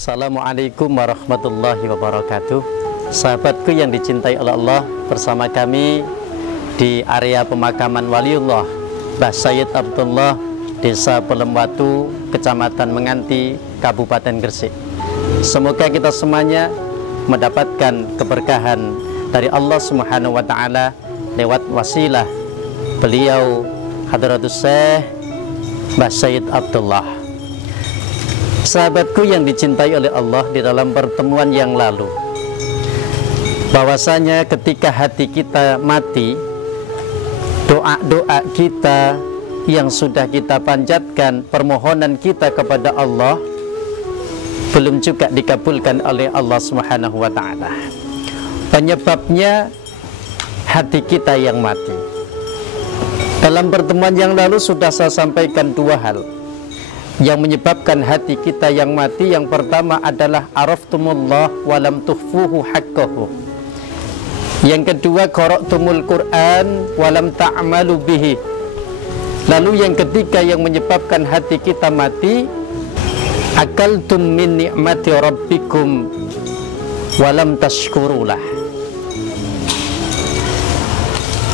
Assalamualaikum warahmatullahi wabarakatuh. Sahabatku yang dicintai oleh Allah, bersama kami di area pemakaman Waliullah Mbah Sayyid Abdullah, Desa Pelembatu, Kecamatan Menganti, Kabupaten Gresik. Semoga kita semuanya mendapatkan keberkahan dari Allah Subhanahu wa Ta'ala lewat wasilah beliau Hadratus Syekh Mbah Sayyid Abdullah. Sahabatku yang dicintai oleh Allah, di dalam pertemuan yang lalu, bahwasanya ketika hati kita mati, doa-doa kita yang sudah kita panjatkan, permohonan kita kepada Allah belum juga dikabulkan oleh Allah Subhanahu wa Ta'ala. Penyebabnya hati kita yang mati. Dalam pertemuan yang lalu sudah saya sampaikan dua hal yang menyebabkan hati kita yang mati. Yang pertama adalah araftumullah walam tukhfuhu haqqahu. Yang kedua, qara'tumul Quran walam ta'malu bihi. Lalu yang ketiga yang menyebabkan hati kita mati, akaltum min ni'mati rabbikum walam tashkurulah.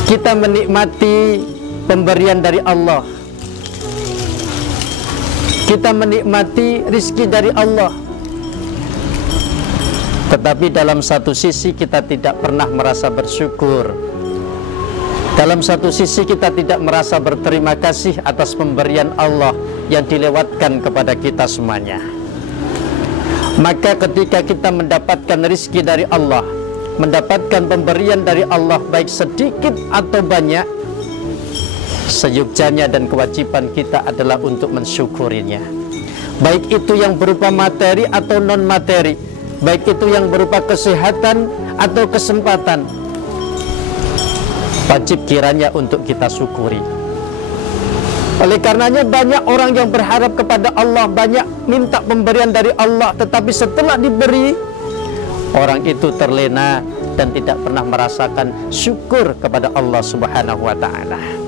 Kita menikmati pemberian dari Allah, kita menikmati rizki dari Allah, tetapi dalam satu sisi kita tidak pernah merasa bersyukur. Dalam satu sisi kita tidak merasa berterima kasih atas pemberian Allah yang dilewatkan kepada kita semuanya. Maka ketika kita mendapatkan rizki dari Allah, mendapatkan pemberian dari Allah, baik sedikit atau banyak, seyogyanya dan kewajiban kita adalah untuk mensyukurinya. Baik itu yang berupa materi atau non materi, baik itu yang berupa kesehatan atau kesempatan, wajib kiranya untuk kita syukuri. Oleh karenanya banyak orang yang berharap kepada Allah, banyak minta pemberian dari Allah, tetapi setelah diberi, orang itu terlena dan tidak pernah merasakan syukur kepada Allah Subhanahu wa Ta'ala.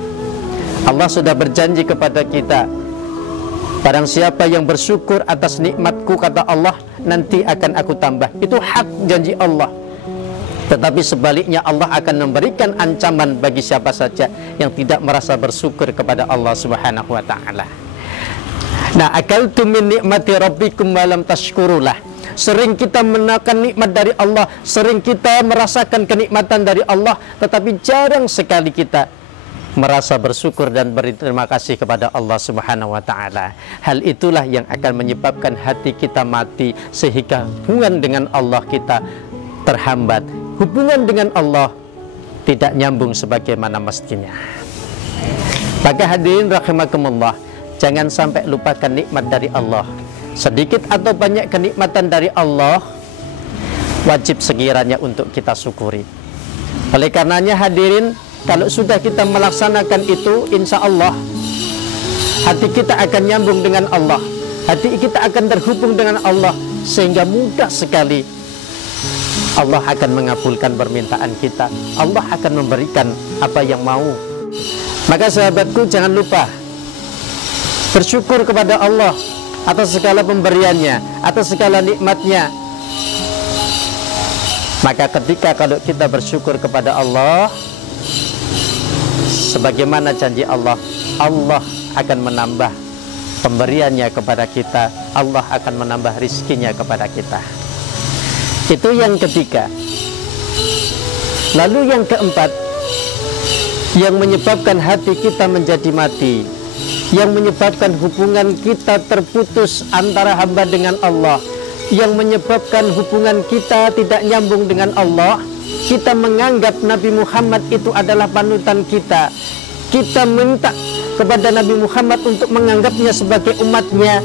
Allah sudah berjanji kepada kita, barang siapa yang bersyukur atas nikmatku, kata Allah, nanti akan aku tambah. Itu hak janji Allah. Tetapi sebaliknya Allah akan memberikan ancaman bagi siapa saja yang tidak merasa bersyukur kepada Allah Subhanahu wa Ta'ala. Nah, akaltum min nikmati rabbikum walam tashkurulah. Sering kita menakan nikmat dari Allah, sering kita merasakan kenikmatan dari Allah, tetapi jarang sekali kita merasa bersyukur dan berterima kasih kepada Allah Subhanahu wa Ta'ala. Hal itulah yang akan menyebabkan hati kita mati, sehingga hubungan dengan Allah kita terhambat, hubungan dengan Allah tidak nyambung sebagaimana mestinya. Maka hadirin rahimakumullah, jangan sampai lupakan nikmat dari Allah. Sedikit atau banyak kenikmatan dari Allah wajib sekiranya untuk kita syukuri. Oleh karenanya hadirin, kalau sudah kita melaksanakan itu, insya Allah hati kita akan nyambung dengan Allah, hati kita akan terhubung dengan Allah, sehingga mudah sekali Allah akan mengabulkan permintaan kita. Allah akan memberikan apa yang mau. Maka sahabatku, jangan lupa bersyukur kepada Allah atas segala pemberiannya, atas segala nikmatnya. Maka ketika kalau kita bersyukur kepada Allah, sebagaimana janji Allah, Allah akan menambah pemberiannya kepada kita, Allah akan menambah rizkinya kepada kita. Itu yang ketiga. Lalu yang keempat, yang menyebabkan hati kita menjadi mati, yang menyebabkan hubungan kita terputus antara hamba dengan Allah, yang menyebabkan hubungan kita tidak nyambung dengan Allah, kita menganggap Nabi Muhammad itu adalah panutan kita. Kita minta kepada Nabi Muhammad untuk menganggapnya sebagai umatnya,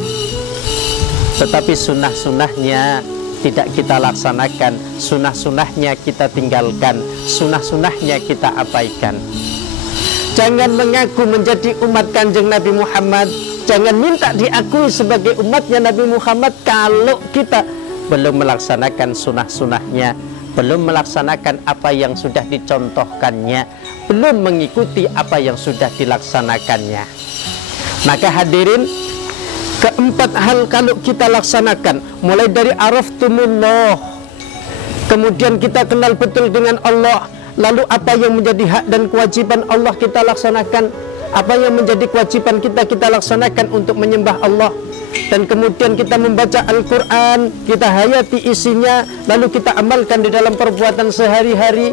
tetapi sunnah-sunnahnya tidak kita laksanakan, sunnah-sunnahnya kita tinggalkan, sunnah-sunnahnya kita abaikan. Jangan mengaku menjadi umat Kanjeng Nabi Muhammad, jangan minta diakui sebagai umatnya Nabi Muhammad kalau kita belum melaksanakan sunnah-sunnahnya, belum melaksanakan apa yang sudah dicontohkannya, belum mengikuti apa yang sudah dilaksanakannya. Maka hadirin, Keempat hal kalau kita laksanakan, mulai dari araftumullah, kemudian kita kenal betul dengan Allah, lalu apa yang menjadi hak dan kewajiban Allah kita laksanakan, apa yang menjadi kewajiban kita laksanakan untuk menyembah Allah, dan kemudian kita membaca Al-Quran, kita hayati isinya, lalu kita amalkan di dalam perbuatan sehari-hari.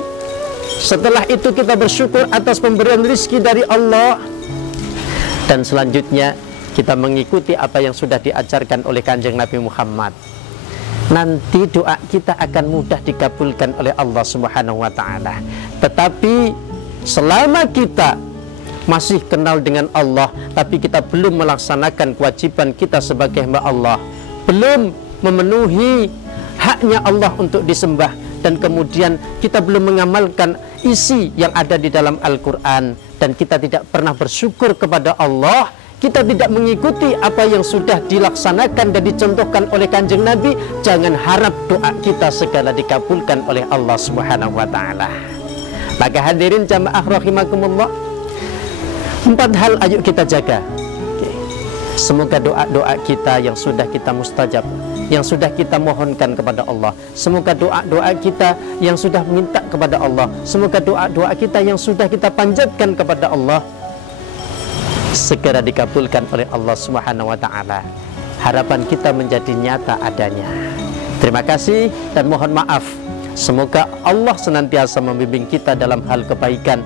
Setelah itu kita bersyukur atas pemberian rizki dari Allah, dan selanjutnya kita mengikuti apa yang sudah diajarkan oleh Kanjeng Nabi Muhammad. Nanti doa kita akan mudah dikabulkan oleh Allah Subhanahu wa ta'ala. Tetapi selama kita masih kenal dengan Allah, tapi kita belum melaksanakan kewajiban kita sebagai hamba Allah, belum memenuhi haknya Allah untuk disembah, dan kemudian kita belum mengamalkan isi yang ada di dalam Al-Quran, dan kita tidak pernah bersyukur kepada Allah, kita tidak mengikuti apa yang sudah dilaksanakan dan dicontohkan oleh Kanjeng Nabi, jangan harap doa kita segala dikabulkan oleh Allah Subhanahu wa ta'ala. Maka hadirin jamaah rahimakumullah, 4 hal ayo kita jaga. Semoga doa-doa kita yang sudah kita mustajab, yang sudah kita mohonkan kepada Allah, semoga doa-doa kita yang sudah minta kepada Allah, semoga doa-doa kita yang sudah kita panjatkan kepada Allah segera dikabulkan oleh Allah Subhanahu wa ta'ala. Harapan kita menjadi nyata adanya. Terima kasih dan mohon maaf. Semoga Allah senantiasa membimbing kita dalam hal kebaikan,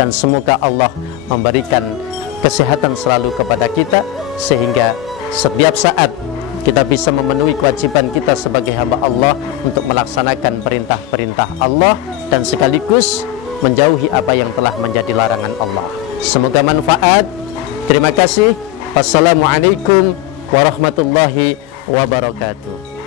dan semoga Allah memberikan kesehatan selalu kepada kita, sehingga setiap saat kita bisa memenuhi kewajiban kita sebagai hamba Allah untuk melaksanakan perintah-perintah Allah, dan sekaligus menjauhi apa yang telah menjadi larangan Allah. Semoga manfaat. Terima kasih. Wassalamualaikum warahmatullahi wabarakatuh.